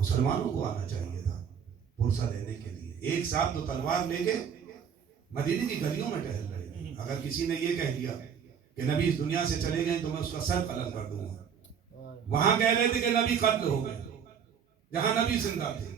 مسلمانوں کو آنا چاہیے تھا پرسہ لینے کے لیے. ایک صاحب تو تلوار لے کے مدینے کی گلیوں میں ٹہل رہے تھے. اگر کسی نے یہ کہہ دیا کہ نبی اس دنیا سے چلے گئے تو میں اس کا سر قلم کر دوں گا. وہاں کہہ رہے تھے کہ نبی قتل ہو گئے. جہاں نبی زندہ تھے،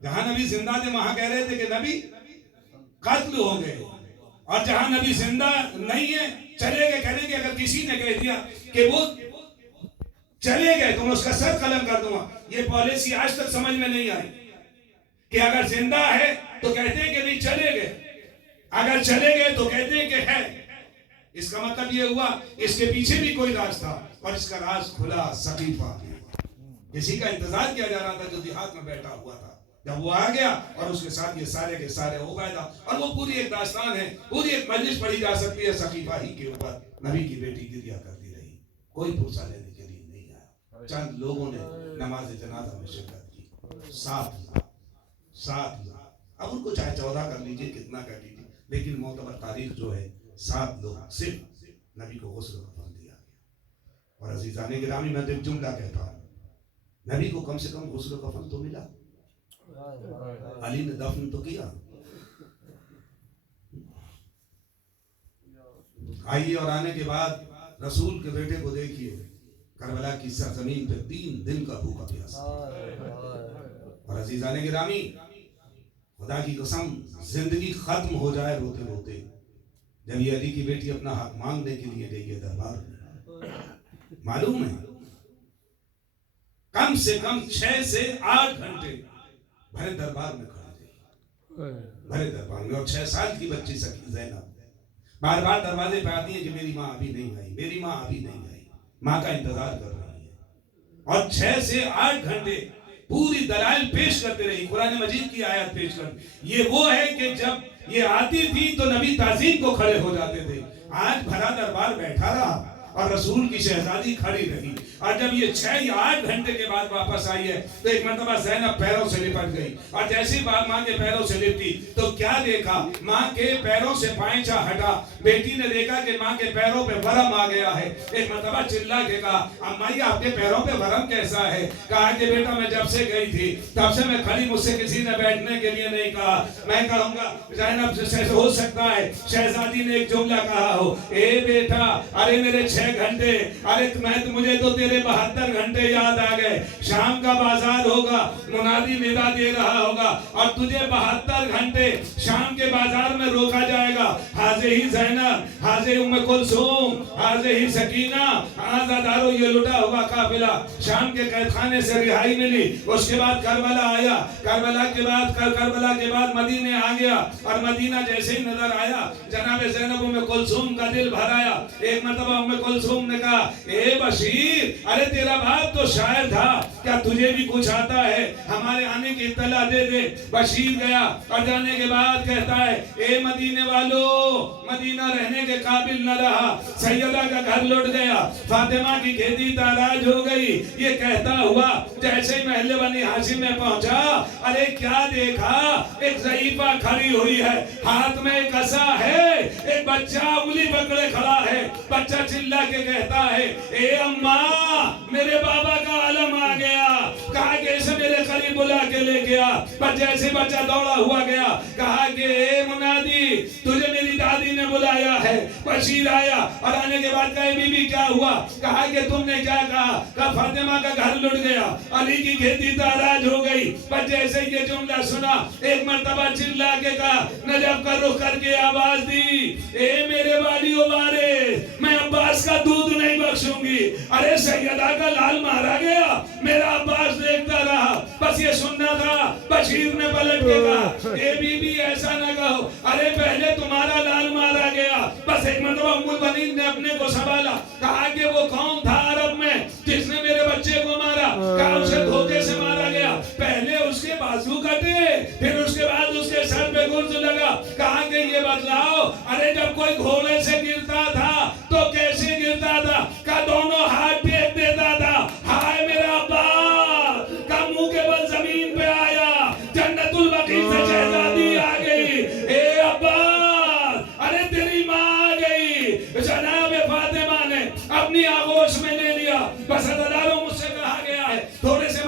جہاں نبی زندہ تھے وہاں کہہ رہے تھے کہ نبی قتل ہو گئے. اور جہاں نبی زندہ نہیں ہے چلے گئے، کہنے کہ اگر کسی نے کہہ دیا کہ وہ چلے گئے تو میں اس کا سر قلم کر دوں گا. یہ پالیسی آج تک سمجھ میں نہیں آئی کہ اگر زندہ ہے تو کہتے ہیں کہ نہیں چلے گئے، اگر چلے گئے تو کہتے ہیں کہ ہے. اس کا مطلب یہ ہوا اس کے پیچھے بھی کوئی راز تھا، اور اس کا راز کھلا سقیفہ. کسی کا انتظار کیا جا رہا تھا جو دیہات میں بیٹھا ہوا تھا. جب وہ آ گیا اور اس کے ساتھ یہ سارے کے سارے عبیدہ، اور وہ پوری ایک داستان ہے، پوری ایک مجلس پڑھی جا سکتی ہے سقیفہ ہی کے اوپر. نبی کی بیٹی گریا کرتی رہی، کوئی پرسہ لینے کے لیے نہیں آیا. چند لوگوں نے نماز جنازہ میں شرکت کی. 7 لوگ. اب ان کو چاہے 14 کر لیجئے، کتنا کر لیجئے، لیکن معتبر تاریخ جو ہے 7 لوگ صرف نبی کو غسل و کفن دیا گیا. اور عزیزان گرامی میں تو ایک جملہ کہتا ہوں، نبی کو کم سے کم غسل و کفن تو ملا. علی نے دفن تو کیا. آئیے اور آنے کے بعد رسول کے بیٹے کو دیکھیے، کربلا کی سرزمین پہ 3 دن کا بھوکا پیاسا. اور عزیزان گرامی خدا کی قسم زندگی ختم ہو جائے روتے روتے جب یہ علی کی بیٹی اپنا حق مانگنے کے لیے گئی ہے دربار میں. معلوم ہے کم سے کم 6 سے 8 گھنٹے بھرے دربار میں کھڑی رہی، بھرے دربار میں. اور 6 سال کی بچی زینب بار بار دروازے پہ آتی ہے کہ میری ماں ابھی نہیں آئی، میری ماں ابھی نہیں آئی. ماں کا انتظار کر رہی ہے، اور 6 سے 8 گھنٹے پوری دلائل پیش کرتے رہی، قرآن مجید کی آیات پیش کرتے. یہ وہ ہے کہ جب یہ آتی تھی تو نبی تعظیم کو کھڑے ہو جاتے تھے. آج بھرا دربار بیٹھا رہا اور رسول کی شہزادی کھڑی رہی. اور جب یہ 6 یا 8 گھنٹے کے بعد واپس آئی ہے تو ایک مرتبہ زینب پیروں سے لپٹ گئی. اور جیسے ماں کے پیروں سے لپٹی تو کیا دیکھا؟ ماں کے پیروں سے پائچہ ہٹا. بیٹی نے دیکھا کہ ماں کے پیروں پہ ورم آ گیا ہے. ایک مرتبہ چلا کے کہا، امائی آپ کے پیروں پہ ورم کیسا ہے؟ کہا کہ بیٹا میں جب سے گئی تھی تب سے میں کھڑی، مجھ سے کسی نے بیٹھنے کے لیے نہیں کہا. میں کہوں گا زینب سے ہو سکتا ہے شہزادی نے ایک جملہ کہا ہو، اے بیٹا ارے میرے 6 گھنٹے، ارے مجھے تو تیرے 72 گھنٹے یاد آ گئے. شام کا بازار ہوگا، منادی ندا دے رہا ہوگا اور تجھے 72 گھنٹے شام کے بازار میں روکا جائے گا. حاضر ہی زینب، حاضر ام کلثوم، حاضر ہی سکینہ، آزادارو یہ لٹا ہوا قافلہ شام کے قید خانے سے رہائی ملی. اس کے بعد کربلا آیا، کربلا کے بعد مدینے آ گیا. اور مدینہ جیسے ہی نظر آیا جناب زینب ام کلثوم کا دل بھر آیا. ایک مرتبہ ام کلثوم نے کہا، اے بشیر ارے تیرا باپ تو شاعر تھا، کیا تجھے بھی کچھ آتا ہے؟ ہمارے آنے کی اطلاع دے دے. بشیر گیا اور جانے کے بعد کہتا ہے، اے مدینے والو، مدینہ رہنے کے قابل نہ رہا، سیدہ کا گھر لٹ گیا، فاطمہ کی کھیتی تاراج ہو گئی. یہ کہتا ہوا جیسے ہی محل بنی ہاشم میں پہنچا، ارے کیا دیکھا؟ ایک ضعیفہ کھڑی ہوئی ہے، ہاتھ میں ایک عصا ہے، ایک بچہ انگلی پکڑے کھڑا ہے. بچہ چلا کے کہتا ہے، اے اماں میرے بابا کا عالم آ گیا. کہا کہ اسے میرے قریب بلا کے لے گیا. پر جیسے بچہ دوڑا ہوا گیا کہا کہ اے منادی تجھے میری دادی نے بلایا ہے. بشیر آیا اور آنے کے بعد کہا بی بی کیا ہوا؟ کہا کہ تم نے کیا کہا؟ کہا فاطمہ کا گھر لٹ گیا، علی کی کھیتی تاراج ہو گئی. پر جیسے یہ جملہ سنا ایک مرتبہ چلا کے کہا، نجف کا رخ کر کے آواز دی، اے میرے والیو وارث میں عباس کا دودھ نہیں بخشوں گی. ارے سیدہ کا لال مارا گیا، میرا عباس دیکھتا رہا. بس یہ سننا تھا. بشیر نے پلٹ کے کہا، اے بی بی ایسا نہ کہو، ارے پہلے تمہارا لال مارا گیا. بس ایک مرتبہ ام البنین نے اپنے کو سنبھالا. کہا کہ وہ کون تھا عرب میں جس نے میرے بچے کو مارا؟ کہا اسے دھوکے سے مارا گیا، پہلے اس کے بازو کٹے پھر اس کے بعد اس کے سر پہ گرز لگا. کہا کہ یہ بتلاؤ ارے جب کوئی گھوڑے سے گرتا تھا تو کیسے گرتا تھا؟ کہا دونوں ہاتھ ٹیک دیتا تھا. ہائے میرا عباس کا منہ کے بل زمین پہ آیا، جنت البقیع سے شہزادی آ گئی. اے عباس ارے تیری ماں آ گئی. جناب فاطمہ نے اپنی آغوش میں لے لیا. بس عزاداروں مجھ سے کہا گیا ہے تھوڑے سے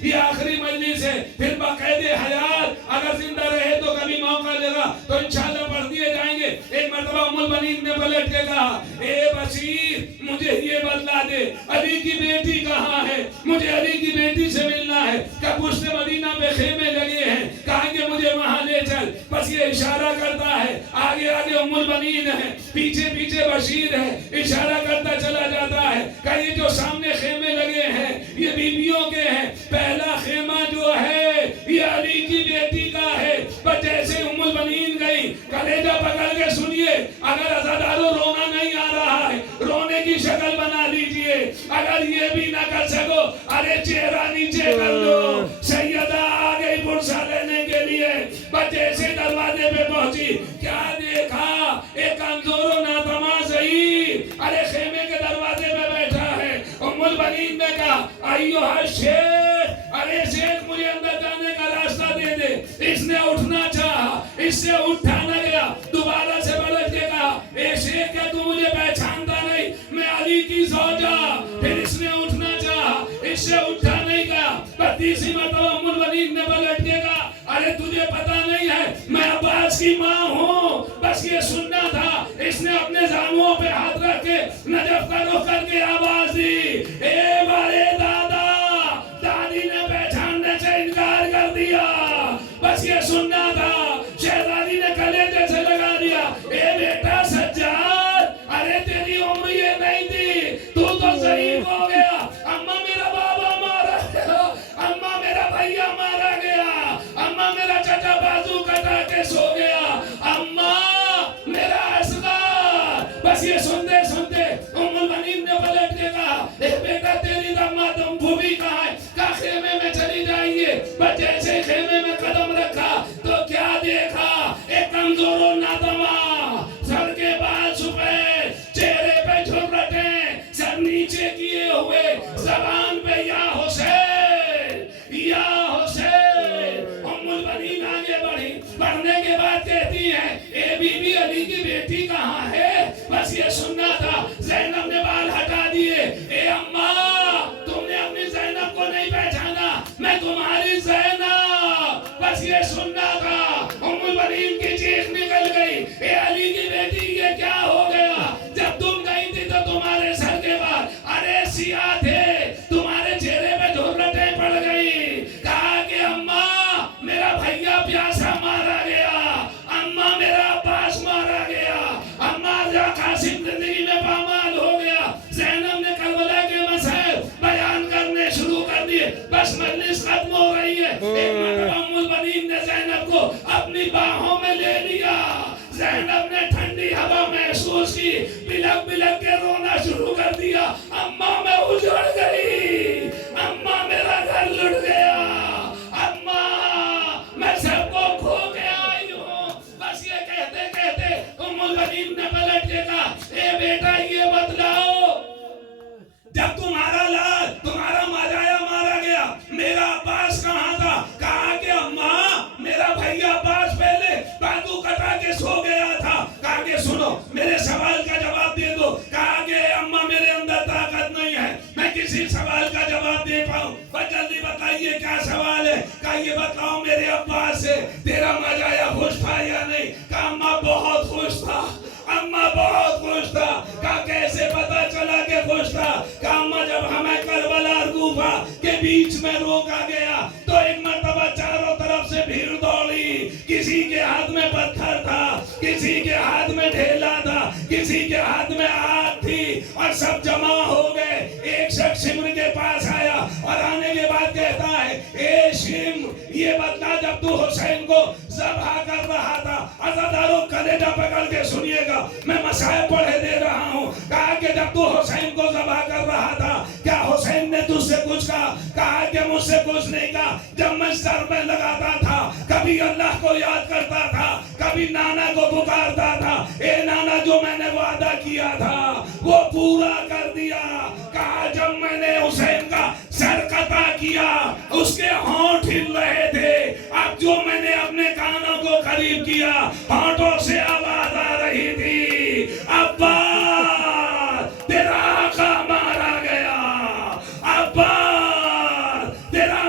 یہ آخری مجلس ہے، پھر باقاعد حیات اگر زندہ رہے تو کبھی موقع لے گا تو انشاءاللہ پڑھ دیے جائیں گے۔ ایک مرتبہ ام البنین نے پلٹ کے کہا اے بشیر مجھے یہ بتلا دے علی کی بیٹی کہاں ہے، مجھے علی کی بیٹی سے ملنا ہے۔ کہ پشت مدینہ پہ خیمے لگے ہیں، کہا کہ مجھے وہاں لے چل۔ بس یہ اشارہ کرتا ہے، آگے آگے ام البنین ہے، پیچھے پیچھے بشیر ہے، اشارہ کرتا چلا جاتا ہے کہ یہ جو سامنے خیمے لگے ہیں یہ بیویوں کے ہیں، پہلا خیمہ جو ہے یہ علی کی بیٹی کا ہے۔ بس جیسے ام البنین گئی کلیجہ پکڑ کے سنیے، اگر عزادارو رونا نہیں آ رہا ہے رونے کی شکل بنا لیجئے، اگر یہ بھی نہ کر سکو ارے چہرہ نیچے کر دو۔ سیدہ آ گئی پرسہ لینے کے لیے، بس جیسے دروازے پہ پہنچی کیا دیکھا ایک کمزور و ناتما ضعیف ارے خیمے کے دروازے پہ بیٹھا ہے۔ ام البنین نے کہا ایوہ الشیخ، ارے شیخ مجھے اندر جانے کا راستہ دے دے۔ اس نے اٹھنا چاہا، اس سے اٹھا نہ گیا، دوبارہ سے پلٹ کے کہا اے شیخ کیا تو مجھے پہچانتا نہیں، میں علی کی زوجہ۔ پھر اس نے اٹھنا چاہا، اس سے اٹھا نہیں گیا۔ پر تیسری مرتبہ ام البنین نے پلٹ کے کہا ارے تجھے پتا نہیں ہے میں عباس کی ماں ہوں۔ بس یہ سننا تھا۔ اس نے اپنے زانوؤں پہ ہاتھ رکھ کے نجف کا رخ کر کے آواز دی اے بارے دادا، دادی نے پہچاننے سے انکار کر دیا۔ بس یہ سننا تھا۔ شہزادی نے کلیجے سے لگا دیا اے بیٹا سجاد، ارے تیری عمر یہ نہیں تھی، تو ضعیف ہو گیا۔ اماں میرا بابا مارا گیا، اماں میرا بھائیا مارا گیا، اماں میرا چچا بازو کٹا کے سو گیا، اماں میرا اصغر۔ بس یہ سنتے سنتے ام البنین نے پلٹ کے کہا اے بیٹا تیری دمادم بھوبی کہاں ہے؟ کہا خیمے میں چلی جائیے۔ بس جیسے خیمے میں قدم رکھا تو کیا دیکھا ایک کمزور و ناتما، سر کے بال سفید، چہرے پہ جھرٹیں، سر نیچے کیے ہوئے، زبان پہ یا حسین یا حسین۔ ام البنین آگے بڑھی، بڑھنے کے بعد کہتی ہے اے بی بی علی کی بیٹی کہاں ہے؟ بس یہ سننا تھا۔ زینب نے بال ہٹا دیے اے اماں تم نے اپنی زینب کو نہیں پہچانا، میں تمہاری زینب۔ بس یہ سننا تھا۔ ام البنین کی چیخ نکل گئی اے علی کی بیٹی یہ کیا ہو گیا؟ جب تم گئی تھی تو تمہارے سر کے بال ارے سیاہ تھے، تمہارے چہرے پہ جھرٹیں پڑ گئی۔ کہا کہ اماں میرا بھائیا پیاسا مارا گیا، اماں میرا عباس مارا گیا، اماں جا قاسم زندگی میں پامال ہو گیا۔ زینب نے کربلا کے مسائل بیان کرنے شروع کر دیے۔ بس مجلس ختم ہو رہی ہے۔ ایک مرتبہ ام البنین نے زینب کو اپنی باہوں میں لے لیا۔ زینب نے ٹھنڈی ہوا محسوس کی، بلک بلک کے رونا شروع کر دیا اماں میں اجڑ گئی، اماں میرا گھر لٹ گیا، اماں میں سب کو کھو کے آئی ہوں۔ بس یہ کہتے کہتے ام البنین نے پلٹ کے کہا اے بیٹا یہ بتلاؤ جب تمہارا لال تمہارا ماجایا مارا گیا میرا عباس کہاں تھا؟ کہا کہ اماں میرا بھائیا عباس پہلے بازو کٹا کے سو گیا تھا۔ کہا کہ سنو میرے سوال کا جواب دے دو۔ کہا کہ اماں میرے اندر طاقت نہیں ہے میں کسی سوال کا جواب دے پاؤں، بس جلدی بتائیے کیا سوال ہے؟ کہا یہ بتلاؤ میرے عباس سے تیرا ماجایا خوش تھا یا نہیں؟ کہا اماں بہت خوش تھا، اماں بہت خوش تھا۔ کہا کیسے پتا چلا کہ خوش تھا؟ کہا اماں جب ہمیں کربلا اور کوفہ کے بیچ میں روکا گیا تو ایک مرتبہ چاروں طرف سے بھیڑ دوڑی، کسی کے ہاتھ میں پتھر تھا، کسی کے ہاتھ میں ڈھیلا تھا، کسی کے ہاتھ میں آگ تھی، اور سب جمع ہو گئے۔ ایک شخص شمر کے پاس آیا اور آنے کے بعد کہتا ہے اے شمر یہ بتلا جب تو حسین کو ذبح کر رہا تھا، عزادارو کلیجہ پکڑ کے سنیے گا میں مسائل پڑھے دے رہا ہوں۔ کہا کہ جب تو حسین کو ذبح کر رہا تھا کیا حسین نے تجھ سے کچھ کہا؟ کہا کہ مجھ سے کچھ نہیں کہا، جب میں سر میں لگاتا تھا کبھی اللہ کو یاد کرتا تھا، کبھی نانا کو پکارتا تھا، اے نانا جو میں نے وعدہ کیا تھا وہ پورا کر دیا۔ کہا جب میں نے حسین کا سر قطع کیا اس کے ہونٹ ہل رہے تھے، اب جو میں نے اپنے کانوں کو قریب کیا ہونٹوں سے آواز آ رہی تھی عباس تیرا آقا مارا گیا، عباس تیرا